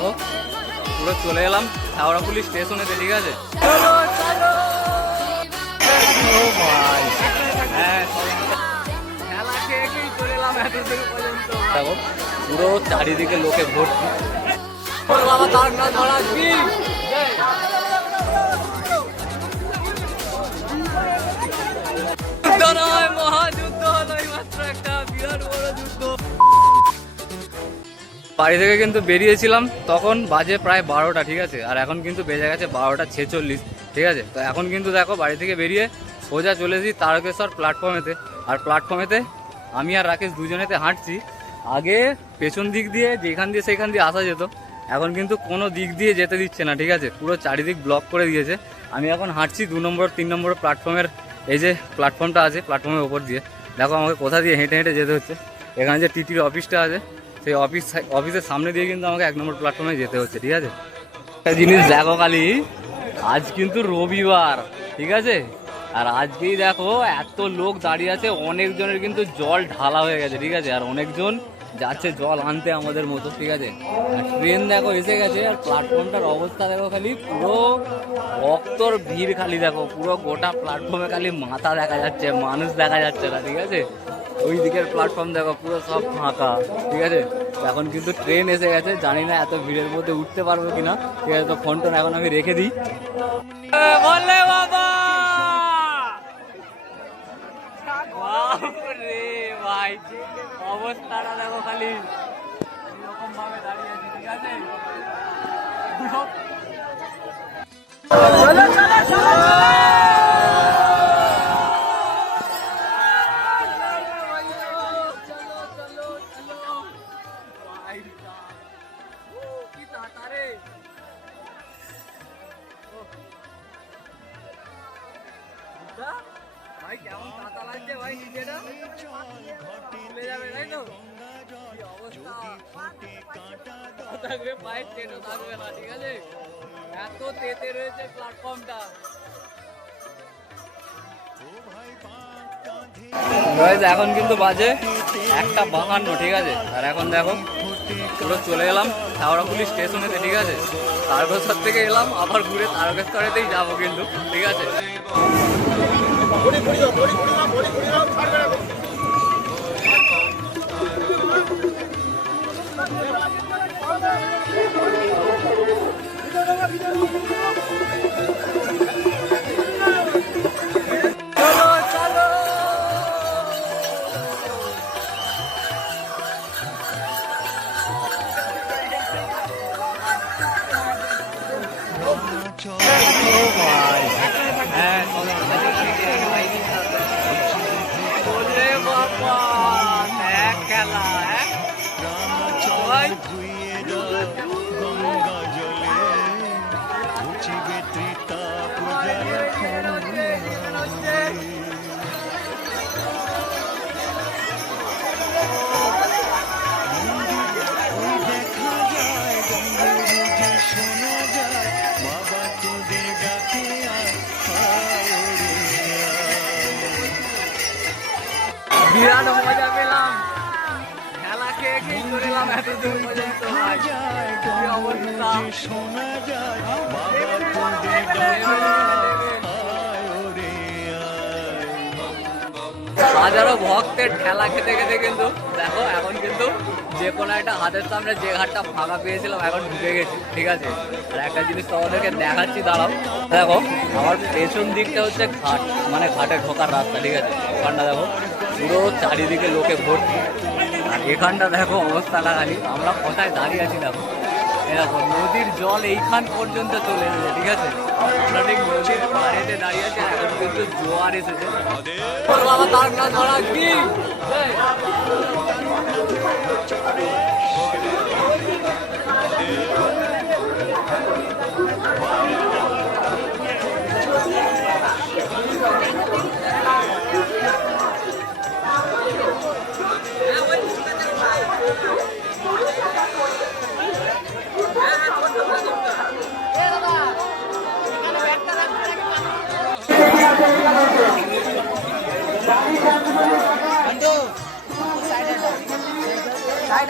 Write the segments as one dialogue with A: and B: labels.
A: দেখো, পুরো চলে এলাম, হাওড়া পুলিশ স্টেশনেতে ঠিক আছে? হ্যাঁ দেখো, পুরো চারিদিকে লোকে ভর্তি। বাবা তার না ধরা বাড়ি থেকে কিন্তু বেরিয়েছিলাম, তখন বাজে প্রায় বারোটা, ঠিক আছে? আর এখন কিন্তু বেজে গেছে বারোটা ছেচল্লিশ, ঠিক আছে? তো এখন কিন্তু দেখো বাড়ি থেকে বেরিয়ে সোজা চলে তারকেশ্বর প্ল্যাটফর্মেতে আর প্ল্যাটফর্মেতে আমি আর রাকেশ দুজনেতে হাঁটছি। আগে পেছন দিক দিয়ে, যেখান দিয়ে সেখান দিয়ে আসা যেত। এখন কিন্তু কোনো দিক দিয়ে যেতে দিচ্ছে না, ঠিক আছে? পুরো চারিদিক ব্লক করে দিয়েছে। আমি এখন হাঁটছি দু নম্বর, তিন নম্বর প্ল্যাটফর্মের এই যে প্ল্যাটফর্মটা আছে প্ল্যাটফর্মের ওপর দিয়ে। দেখো আমাকে কোথা দিয়ে হেঁটে হেঁটে যেতে হচ্ছে। এখানে যে টিটির অফিসটা আছে সেই অফিস অফিসের সামনে দিয়ে কিন্তু আমাকে এক নম্বর প্ল্যাটফর্মে যেতে হচ্ছে, ঠিক আছে? একটা জিনিস দেখো খালি, আজ কিন্তু রবিবার, ঠিক আছে? আর আজকেই দেখো, এত লোক দাঁড়িয়ে আছে, অনেকজনের কিন্তু জল ঢালা হয়ে গেছে, ঠিক আছে? আর অনেকজন যাচ্ছে জল আনতে আমাদের মতো, ঠিক আছে? আর ট্রেন দেখো এসে গেছে, আর প্ল্যাটফর্মটার অবস্থা দেখো খালি, পুরো ভক্তর ভিড় খালি দেখো, পুরো গোটা প্ল্যাটফর্মে খালি মাথা দেখা যাচ্ছে, মানুষ দেখা যাচ্ছে না, ঠিক আছে? ওই দিকের প্ল্যাটফর্ম দেখো, পুরো সব ফাঁকা, ঠিক আছে? এখন কিন্তু ট্রেন এসে গেছে, জানি না এত ভিড়ের মধ্যে উঠতে পারব কিনা, ঠিক আছে? তো ফোন টোন এখন আমি রেখে দিই। অবস্থাটা দেখো খালি। এরকম ভাবে দাঁড়িয়ে ঠিক আছে? ভাই কেমন লাগছে ভাই নিচেটা খুলে যাবে, তাই তো? থাকবে পায়ের টেনও থাকবে না, ঠিক আছে? এত তেতে রয়েছে প্ল্যাটফর্মটা এখন কিন্তু বাজে একটা বাহান্ন, ঠিক আছে? আর এখন দেখো পুরো চলে এলাম পুলিশ স্টেশনেতে ঠিক আছে? তারকেশ্বর থেকে এলাম, আবার ঘুরে তারকেশ্বরেতেই যাব কিন্তু, ঠিক আছে? বিরাট মজা পেলাম। খেলা খেয়ে খেয়ে পর্যন্ত। ভাই। কি অবস্থা? হাজারো ভক্তের ঠেলা খেতে খেতে কিন্তু, দেখো, এখন কিন্তু যে কোনো একটা হাতের সামনে যে ঘাটটা ফাঁকা পেয়েছিলাম, এখন ঢুকে গেছি, ঠিক আছে? আর একটা জিনিস তোমাদেরকে দেখাচ্ছি, দাঁড়াও। দেখো, আমার পেছন দিকটা হচ্ছে ঘাট মানে ঘাটে ঢোকার রাস্তা, ঠিক আছে? ওখানটা দেখো। পুরো চারিদিকে লোকে ভর্তি। আর এখানটা দেখো অবস্থা খালি আমরা কোথায় দাঁড়িয়ে আছি দেখো। এরকম নদীর জল এইখান পর্যন্ত চলে এসেছে, ঠিক আছে? আমরা ঠিক নদীর পাড়েতে দাঁড়িয়ে আছি এখন কিন্তু জোয়ার এসেছে। বাবা, তার না ধরা কি? Thank you.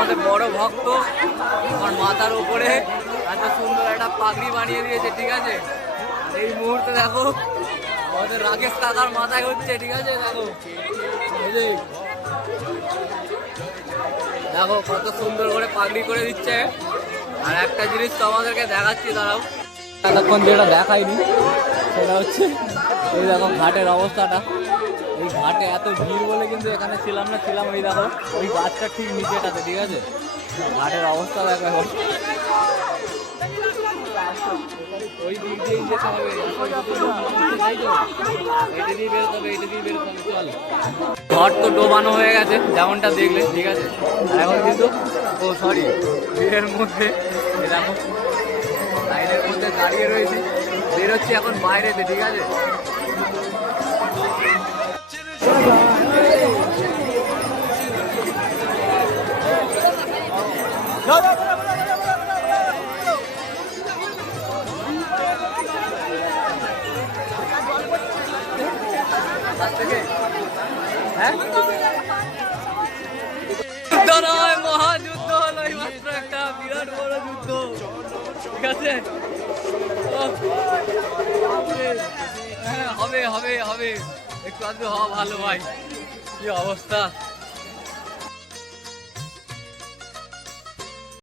A: আমাদের বড় ভক্ত। আমার মাথার উপরে এত সুন্দর একটা পাগড়ি বানিয়ে দিয়েছে, ঠিক আছে? এই মুহূর্তে দেখো, আমাদের রাকেশ কাকার মাথায় হচ্ছে, ঠিক আছে? দেখো দেখো, কত সুন্দর করে পাগড়ি করে দিচ্ছে। আর একটা জিনিস তো আমাদেরকে দেখাচ্ছি, দাঁড়াও। এতক্ষণ যেটা দেখাইনি, সেটা হচ্ছে, এই দেখো ঘাটের অবস্থাটা। এই ঘাটে এত ভিড় বলে কিন্তু এখানে ছিলাম না, ছিলাম ওই দেখো, ওই গাছটা ঠিক নিচেটাতে ঠিক আছে? ঘাটের অবস্থা দেখো এখন। ওই ওই। এটা দিয়ে এটা দিয়ে ঘর তো ডোবানো হয়ে গেছে, যেমনটা দেখলে, ঠিক আছে? এখন কিন্তু, ও সরি ভিড়ের মধ্যে দেখো লাইনের মধ্যে দাঁড়িয়ে রয়েছি। বেরোচ্ছি এখন বাইরেতে, ঠিক আছে? মহাযুদ্ধ হলো এই মাত্র একটা বিরাট বড় যুদ্ধ। ঠিক হ্যাঁ হবে হবে হবে। একটু আধটু হওয়া ভালো ভাই। কি অবস্থা?